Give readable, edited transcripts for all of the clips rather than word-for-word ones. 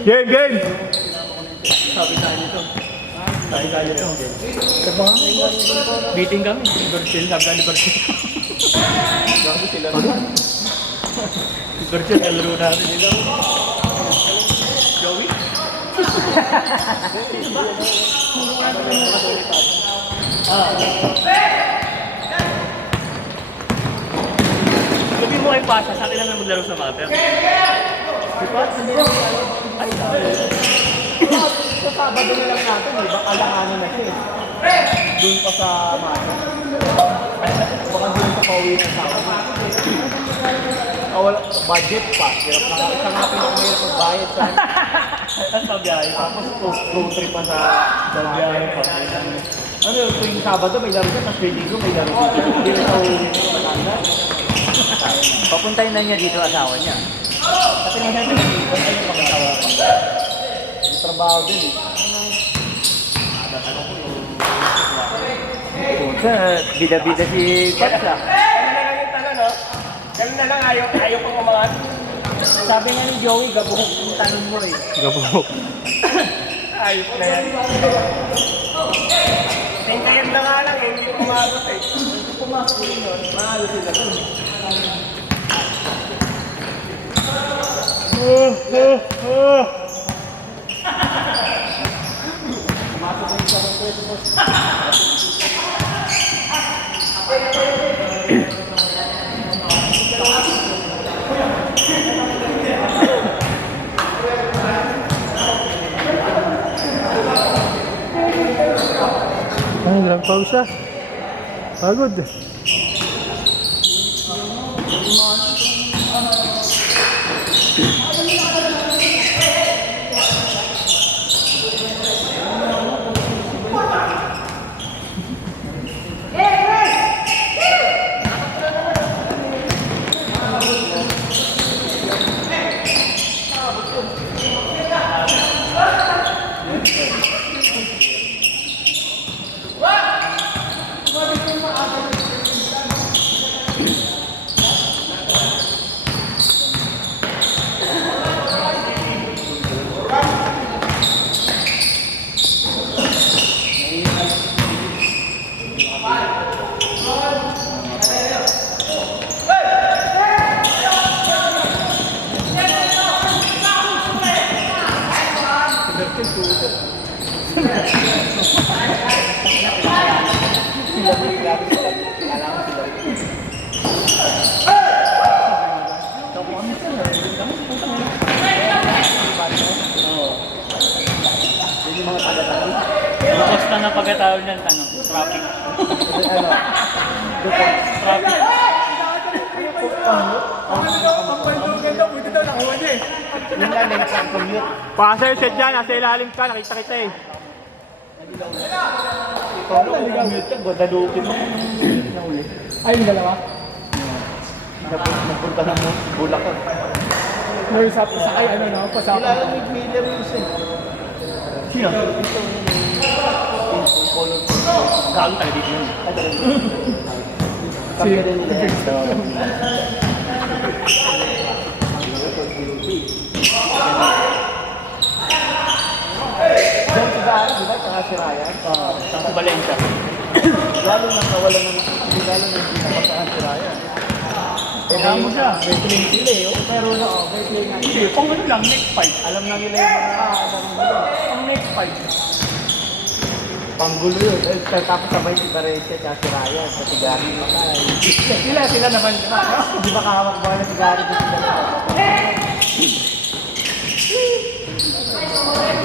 Game, game! Sabi tayo nito. Sabi tayo nito. Meeting kami. Virtual, sabi tayo ni Virtual. Grabe sila. Virtual, kalaro natin. Joey? Sabi mo kay Pasha, sa atin lang na maglaro sa matter. Di ba? Ay, Sa Sabado na lang natin, eh. Baka alanganin na siya eh. Doon pa sa Masa. Baka doon sa pauwi ng Sabado. Wala, budget pa. Hirap na nga. Isa nga pinakamahirap magbayad sa akin. ang pabiyahe. Tapos road trip pa sa biyahe pa. Ano yung tuwing Sabado may laro ka, tapos Linggo may laro ka. Hindi na sa matanda. Papuntahin na niya dito asawa niya. Kasi nga siya pinag-iwan kayo mag-asawa. May trabaho din eh. Puta, bida-bida si Pasha. Ganun na lang, ayaw pang umangat. Sabi nga ni Joey, gabuhok yung tanong mo eh. Gabok. Ayos na yan. Hintayin na nga lang eh, hindi pumasok eh. Pumasok yun yun, mahalo sila dun. Pumasok yung isa kong preso po. Ay, lang pausa. Pagod. Bukos na na pagkatawag niyan, traffic. Traffic. Yung laleng sa commute. Pasa yung set dyan, nasa ilalim ka, nakita kita eh. Ikaw na commute ka, Guadalupe mo. Ay, yung dalawa? Napunta na mo, Bulacan. May sa kay ano na, pasapa. Kilala ni Miller yun siya. Sino? Gago tayo dito yun. Kami rin nila. Diyan si Gary, di ba? Tsaka si Ryan. Sa Valencia. Lalo nang nawalan ng lalo nang hindi napasaan si Ryan. Kaya mo siya. May playing sila eh. Pero na, may playing nga. Hindi, pang ano lang, next fight. Alam na nila yung mga alam nila. Pang next fight. Panggulo yun. Tapos sabay si Parecia at si Ryan. Sa si Gary Makay. Sila naman, di ba? Di ba kahawak ba na si Gary doon sila na?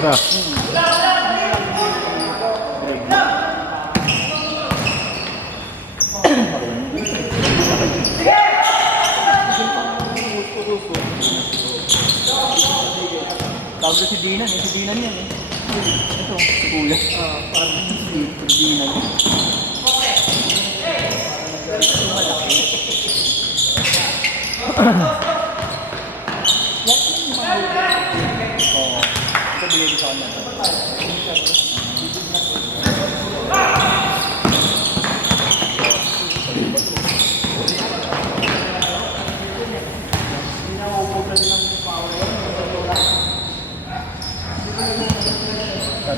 Bra. Tawag na si Dinan, si Dinan yan eh. Ito, si Kuya. Parang si Dinan. Ito bigay ko sa kanya.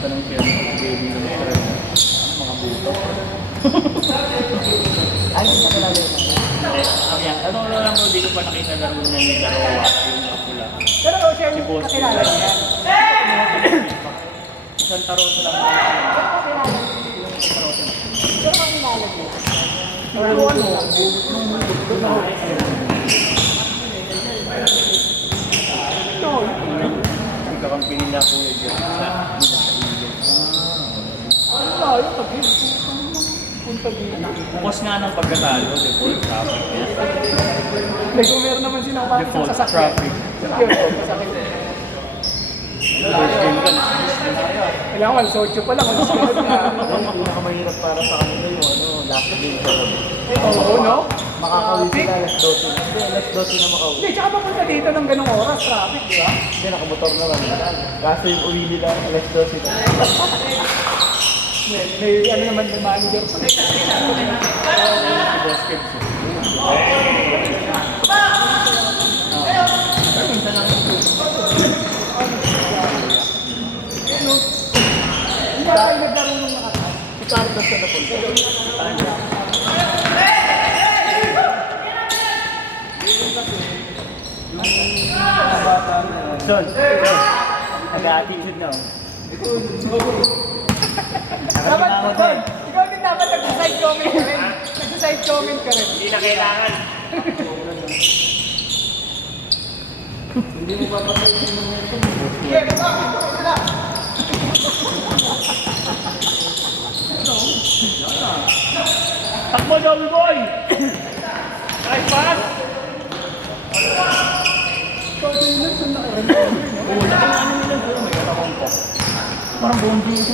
tanong siya ng baby ng mga buto. Ay, hindi pa kilala yun. Ayan, ano lang mo, hindi ko pa nakita laro niya ni Darawa, yung nakapula. Pero siya Si yung Boss kakilala Kim. niya. Santa Rosa lang. Pero kakilala niya. Pero ano, doon ako. Yung kakampin nila Kuya Jeff sa Ay, pag punta dito. Bukos nga ng pagkatalo, default traffic. Like, kung meron naman silang parang Default sasakyan. traffic. Yun, masakit. First game ka na. Kailangan, socho pa lang. Alas ka na. Ang pinakamahirap para sa kanila yung last game sa gabi. Oo, no? Makakawin sila alas 12. Hindi, alas 12 na makawin. Hindi, tsaka papunta dito ng ganong oras, traffic, di ba? Hindi, nakamotor naman. Kaso yung uwi nila, alas 12 na. May ano naman, may manager pa. Si Boss Kids. Hindi ba kayo naglaro nung nakataon? Si Carlos sa napunta. Son, nag-attitude na. Dapat, Tol, ikaw din dapat nag-side comment ka rin. Nag-side comment ka rin. Hindi na kailangan. Sige, baka. Takbo, Joey Boy! Nice pass! Oo, laki ng ano nila doon. May katawan pa. Parang buong dito.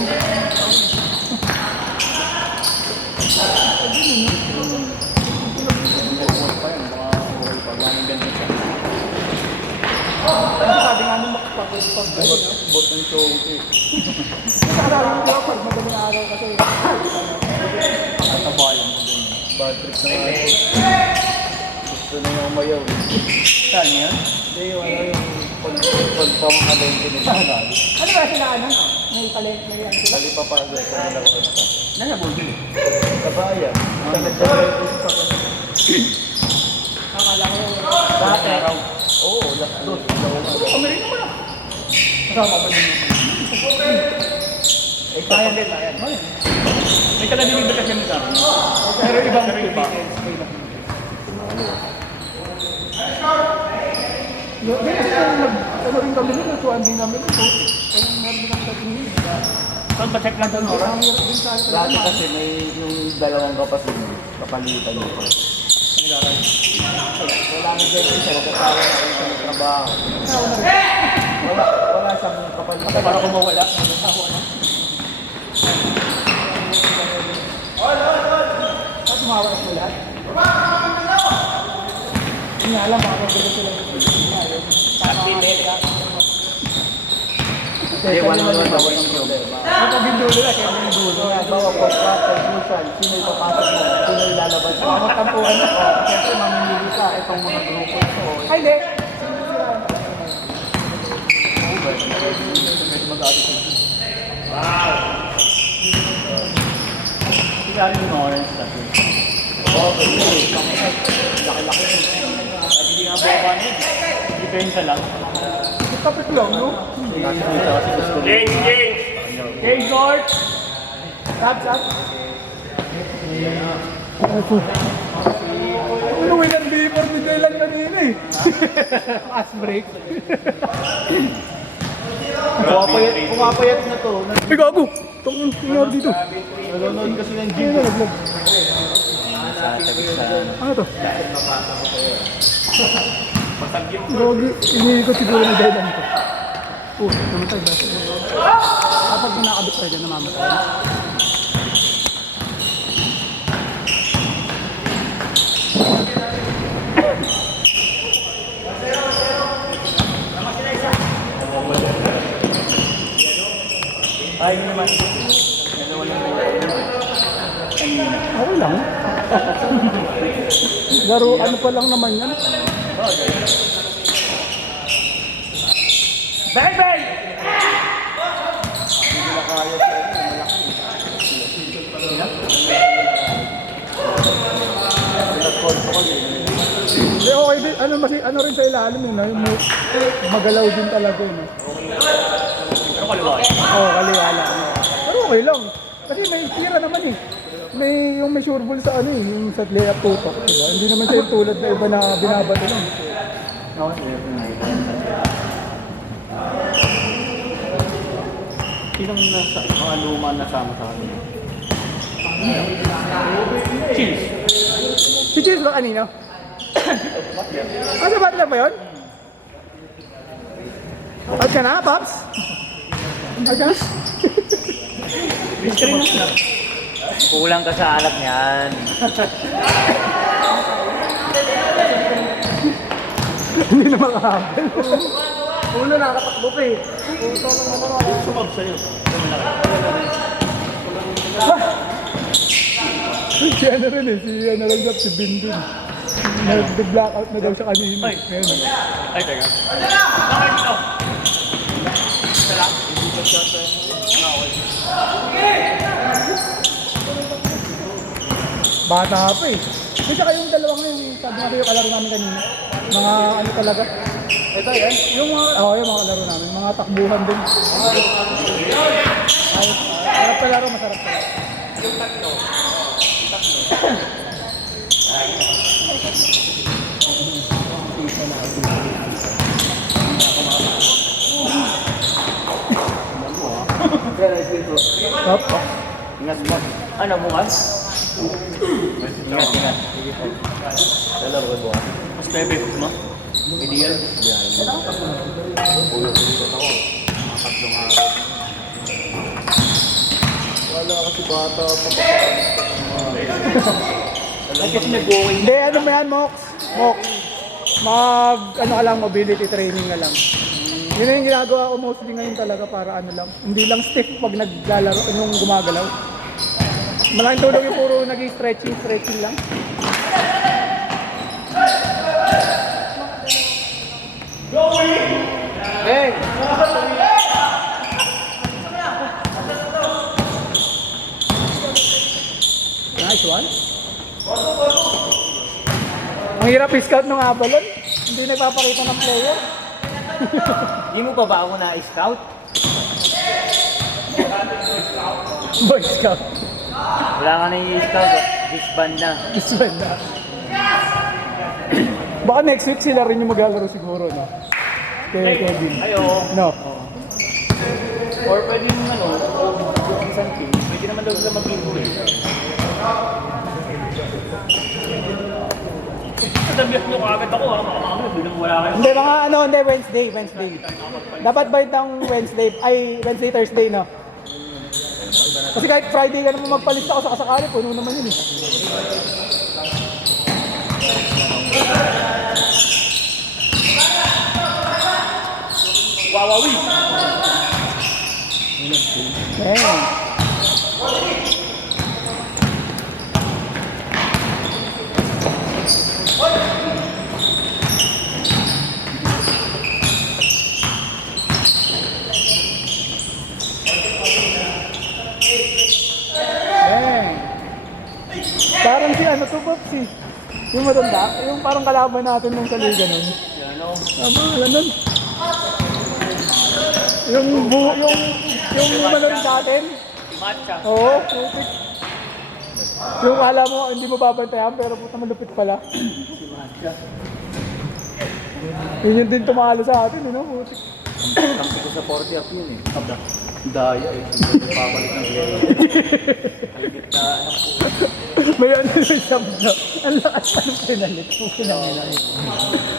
Sabi nga nung makapag-pag-bot. Bot ng choke. Nakaralan ko pag madaling araw kasi. Katabayan mo din. Bad trip na nga. Gusto na yung umayaw. Saan yan? Hindi yung ano yung pagpamakadente nila. Ano ba sila ano? May talent, may ano sila? Kali pa pa sa nila ko. Nasa Bulgi. Kabayan. Sa nagdadalo sa Akala ko. dati. Oo, last dos. Kumarin naman ako. Kasama ba naman? Eh, kaya din, kaya. May kaladinig ba kasi nito? Pero ibang iba. Hindi kasi ano rin kami nito, tuwan din kami nito. Kaya meron lang sa tingin. Saan ba check lang doon, Nora? Ang hirap din sa akin. Dati kasi may yung dalawang kapatid kapalitan nito. Wala nang ganyan siya, nagkatawa na kayo sa trabaho. Wala siyang kapalitan. Para kumawala. At tumawa na lahat. Hindi nga alam, baka gusto sila Hindi, wala naman bawal ng problema. kapag yung dulo na, kaya yung dulo na. Bawa po, conclusion, sino ipapasok mo, sino ilalabas mo. Magtampuhan na. Siyempre, mamimili ka itong mga grupo ito. Ay, hindi. Sigari yung orange tattoo. Okay, laki-laki. At hindi nga buka niya. Diferensya lang. Kapit lang, no? Kasi dito kasi gusto mo. Jing, Jing! Hey, George! Tap. Uwi ng beeper ni Dylan kanina eh. Ass break. Pumapayat na to. Ay, gago! Itong nangyari dito. Nanonood kasi ng gym. Ano to? Gogi, iniikot siguro ni Dylan ito. Namatay ba? Kapag nakabit tayo dyan, namamatay. Ay, naman. Dalawa lang kanina. Okay lang. Laro, ano pa lang naman yan? Bang, bang! Hindi nila kaya kaya siya, malaki. Pinag-control eh. Hindi, okay din. Ano rin sa ilalim yun, no? Yung magalaw din talaga yun. No? Pero kaliwa. Oo, kaliwa lang. Pero okay lang. Kasi may tira naman eh. May sure ball sa ano eh, yung sa layup tutok, diba? Hindi naman siya yung tulad na iba na binabato lang. Sinong nasa, mga luma nasama sa akin? Cheers. Si Cheers ba kanino? Sa Butler ba yun? Out ka na, Pops? Out ka na? Screen na. Kulang ka sa alak niyan. Hindi na makahabol. Ulo nakatakbo pa eh. Sumab sa'yo. Si ano rin eh, si Bindin. Nag-blackout na daw siya kanina. Ay. Ngayon. Ay, teka. Bakit ito? Isa lang. Bata pa eh. Kasi saka yung dalawang yung sabi nga yung kalaro namin kanina. Mga ano talaga. Ito yan. Yung mga, yung mga kalaro namin. Mga takbuhan din. Ay, masarap palaro, masarap palaro. Top. Ingat mo. Ano, bukas? Ingat, ingat. Dalawang ko buwan. Mas bebe mo? Ideal. Wala kasi bata pa. Ay, kasi nag-going. Hindi, ano mo yan, Mox? Mox. Ano ka lang, mobility training ka lang. Yun na yung ginagawa ko mostly ngayon talaga para ano lang. Hindi lang stiff pag naglalaro, yung gumagalaw. Malaking tulong yung puro nag-stretching lang. Hey! Nice one. Ang hirap i-scout ng Avalon. Hindi nagpapakita ng player. Di mo pa ba ako na-scout? Boy Scout. Wala ka na i-scout. Disband na. Disband na. Baka next week sila rin yung maglalaro siguro, no? Kay Kevin. Ay, oo. No. Or pwede yung ano, yung isang team. Pwede naman daw sila mag-linggo eh. Sabihan nyo kagad ako ha, mga bilang wala kayo. Hindi, mga ano, hindi, Wednesday. Dapat ba itang Wednesday, Thursday, no? Kasi kahit Friday ka naman magpalista ako sa kasakali, puno naman yun eh. Wawawi! Damn. Damn. Parang si ano to, Pops eh. Yung matanda, yung parang kalaban natin nung sa liga nun. Yan o. Alam nun. Yung manood sa atin. Matcha. Oo, putik. Yung alam mo, hindi mo babantayan, pero puta malupit pala. Yun yung din tumalo sa atin, no? Putik. Tampi ko sa 40 up yun eh. Daya eh. Pabalik ng player. Halagit na anak ko. May ano yung sabda. Ang lakas pa ng pinalit. Puti na nila.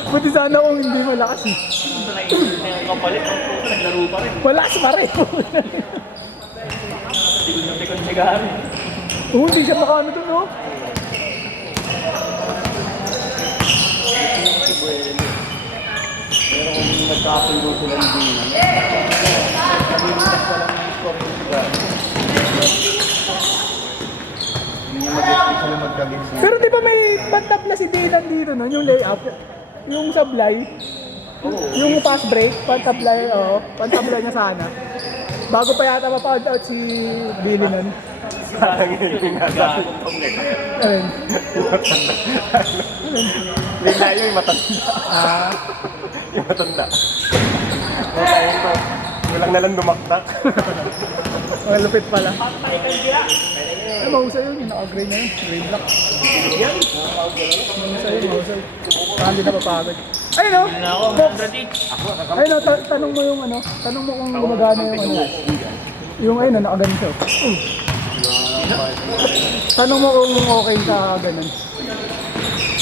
Buti sana kung hindi malakas eh. Ito na yung kapalit. Ang puto, naglaro pa rin. Malakas pa rin. Tikon na gari. Oo, hindi siya makano to, no? Pero kung nagkakasundo sila hindi na. Kalimutan pa lang ng score ng sila. Hindi niya mag-get sila magkagit siya. Pero di ba may bantap na si Dylan dito, no? Yung layup. Yung sablay. Yung pass break, pantablay, pantablay niya sana. Bago pa yata ma-found out si Billy nun. Parang yun yung nasa complete. Ayun. Bigla yung matanda. Ah, Yung matanda. Okay, ito. Walang nalang dumaktak. malupit pala. Ay, mahusay yun. Yung naka-gray na yun. Gray black. Mahusay yun, mahusay. Saka hindi na papagod. Ayun o! Box! Ayun o, tanong mo yung ano. Tanong mo kung gumagana yung ano. Yung ayun o, nakaganito. Tanong mo kung okay ka ganun.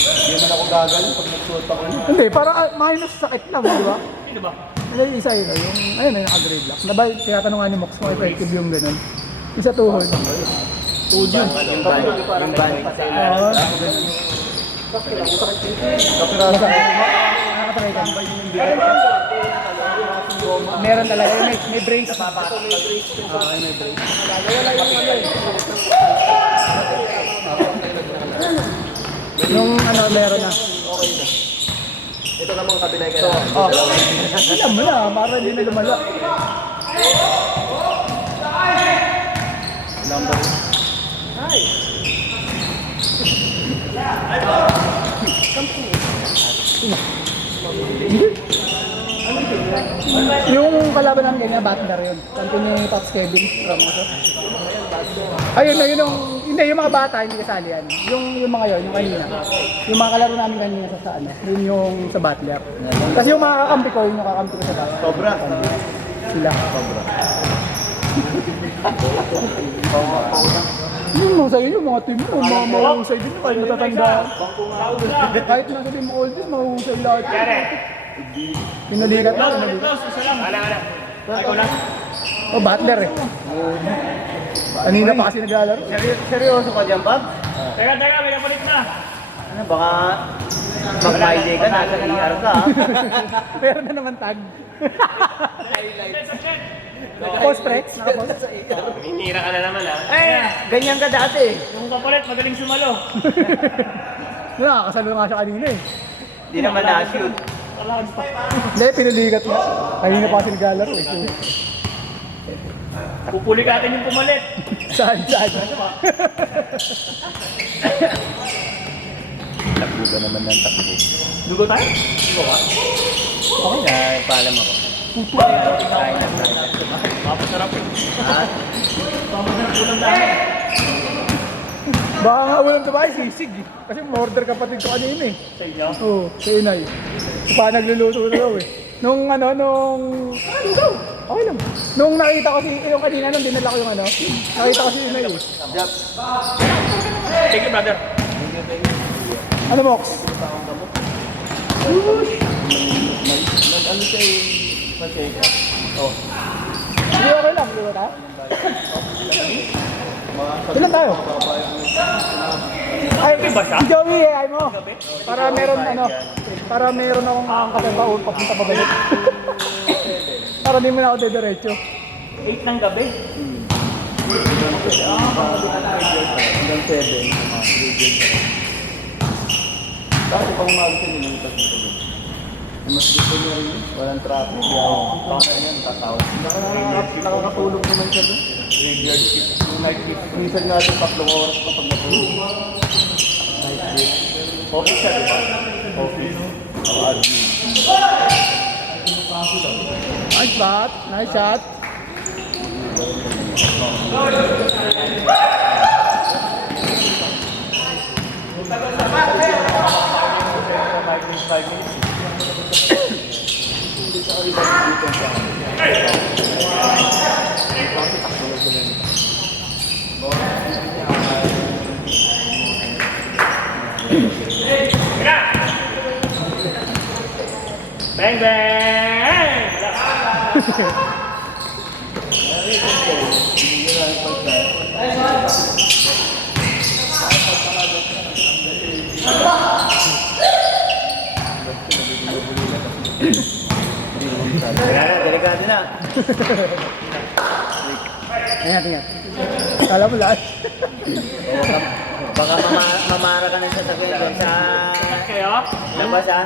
Hindi naman ako gagal pag nagsuot ako. Hindi, parang minus sakit lang, di ba? Hindi ba? Hindi, isa yun. Yung, ayun na yung naka-gray black. Nabay, tinatanong nga ni Mox kung effective yung ganun. Isa tuhod. Tuhod yun. Yung band. Oo. Nakatry ka. Meron talaga yun. May brace. May brace. Nung ano, meron na. Ito namang kabilay ka na. Oh. Alam mo na, para hindi na lumala. Number. Yung kalaban namin ganyan, Batner yun. Kanto ni Pops Kevin Ramoso. Ayun na, yun yung mga bata, hindi kasali yan. Yung mga yun, yung kanina. Yung mga kalaro namin kanina sa ano, yun yung sa Butler. Kasi yung mga kakampi ko, yung nakakampi ko sa Butler. Sobra. Sila. Sobra. Yung mga sa'yo, yung mga team mo, mga mahusay din yun, kahit matatanda. Kahit na sabihin mo old, mahusay lahat. Pinulikat na, pinulikat. Oh, Butler eh. Kanina pa kasi naglalaro. Seryoso ka dyan, Bob? Teka, may kapalit na. Ano, baka mag-Friday ka, nasa ER ka, ha? Meron na naman tag. Post pre? Naka-post? Hinira ka na naman ha. Ganyan ka dati. Yung kapalit, magaling sumalo. Nakakasalo nga siya kanina eh. Hindi naman na-shoot. Hindi, pinulikat nga. Kanina pa kasi naglalaro eh. Pupulikatin yung pumalit. Saan? Takbo ka naman ng takbo. Lugo tayo? Okay na, paalam ako. Kain na. Mapasarap yun. Ha? Mapasarap ulam namin. Baka nga walang tabay, sisig eh. Kasi order kapatid ko kanina eh. Sa inyo? Oo, sa inay. Pa nagluluto na daw eh. Nung okay lang. Nung nakita ko yung kanina nung dinala ko yung ano, nakita ko si inay eh. Thank you, brother. Ano Mox? Ano siya yung pa-check up? Oh. Hindi okay lang, di ba tayo? Ilan tayo? Ay, ba siya? si Joey eh, ay mo. Para meron akong angkat pa papunta pa balik. Para di mo na ako didiretso. 8 ng gabi. Hanggang 7. Dati pang umalis yun, nilipas mo tuloy. Mas gusto niya rin yun. Walang traffic. Baka yan, tatawag. Nakakatulog naman siya doon. Graveyard shift. Yung night shift. Minsan nga ito, 3 oras kapag natulog. Night shift. Office siya, di ba? Office. Ang admin. Nice shot, nice shot. Bang, bang! Delikado na. Ayan, tingnan. Kala mo lahat. Baka mamara ka ng sasakyan dyan sa Kayo? labas, ha?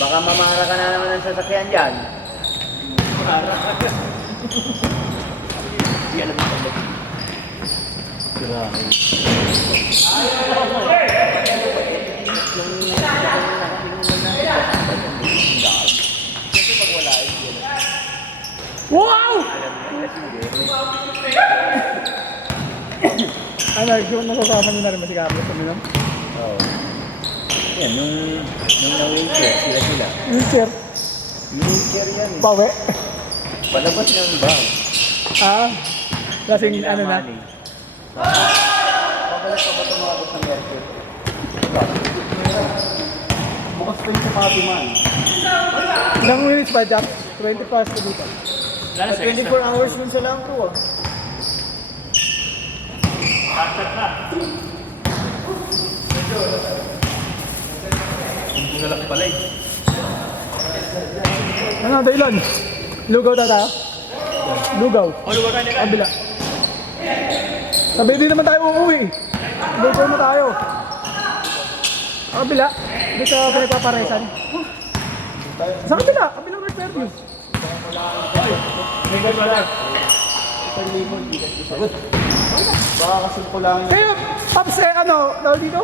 Baka mamara ka na naman ng sasakyan dyan. Hindi alam yung pagdating. Grabe. Kasi pag wala, yun. Wow! Alam mo, kasi hindi. Ano, yung nasasama nyo na rin ba si Carlos? Ano lang? Oo. Yan, nung na-wheelchair, sila. Wheelchair. Wheelchair yan. Bawi. Palabas ng bag. Ah. Kasing ano na. Pabalik pa ba tumabot ng airport? Bukas pa yung sa Patiman. Ilang minutes ba, Jack? 20 past to dito. 24 hours dun sa lang ko ah. Hindi na lang pala eh. Ano, Daylan? Lugaw na tayo? Lugaw. O, lugar tayo nila. Kabila. Sabay din naman tayo uuwi. Lugaw na tayo. Kabila. Hindi sa pinagpaparesan. Sa kabila. Kabilang North Fairview. May gano'n lang. Pag-limon, di kasi sagot. Baka kasi ko lang. Kayo, Pops, ano, dito?